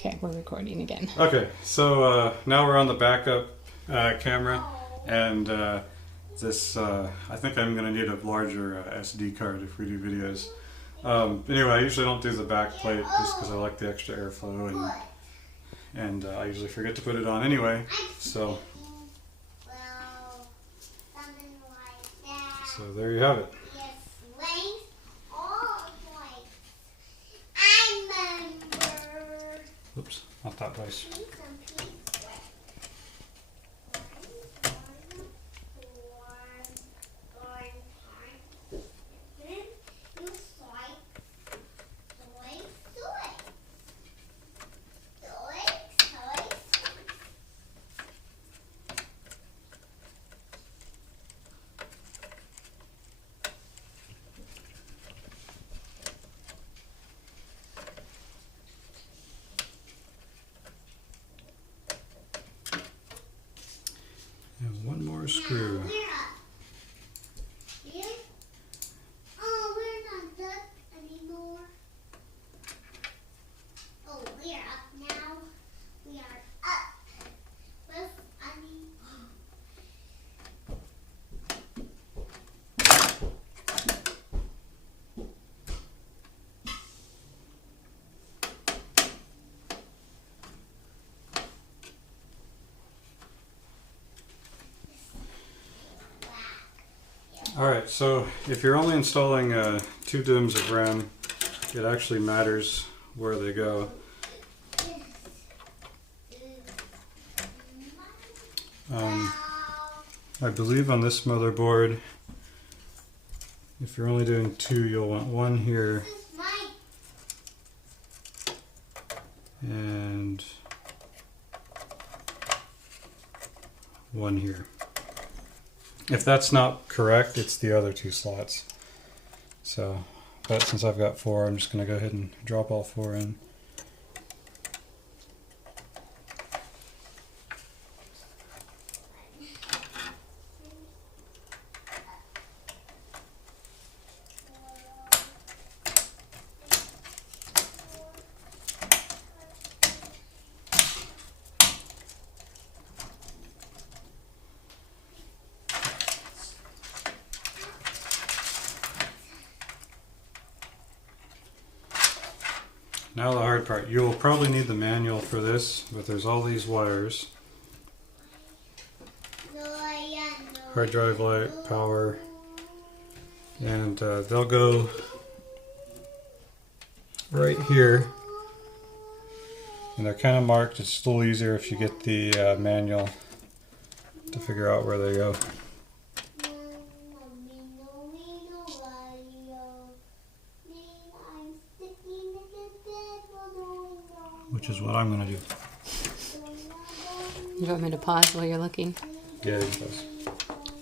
Okay, we're recording again. Okay, so now we're on the backup camera, and this, I think I'm going to need a larger SD card if we do videos. Anyway, I usually don't do the back plate just because I like the extra airflow, and I usually forget to put it on anyway, so there you have it. Oops, not that place. And one more screw. Oh, we're not done anymore. Oh, we're up now. We are up. Where's Annie? Alright, so if you're only installing 2 DIMMs of RAM, it actually matters where they go. I believe on this motherboard, if you're only doing 2, you'll want one here and one here. If that's not correct, it's the other 2 slots. So, but since I've got 4, I'm just going to go ahead and drop all 4 in. Now the hard part. You will probably need the manual for this, but there's all these wires. Hard drive light, power, and they'll go right here. And they're kind of marked. It's a little easier if you get the manual to figure out where they go. Which is what I'm going to do. You want me to pause while you're looking? Yeah, you pause.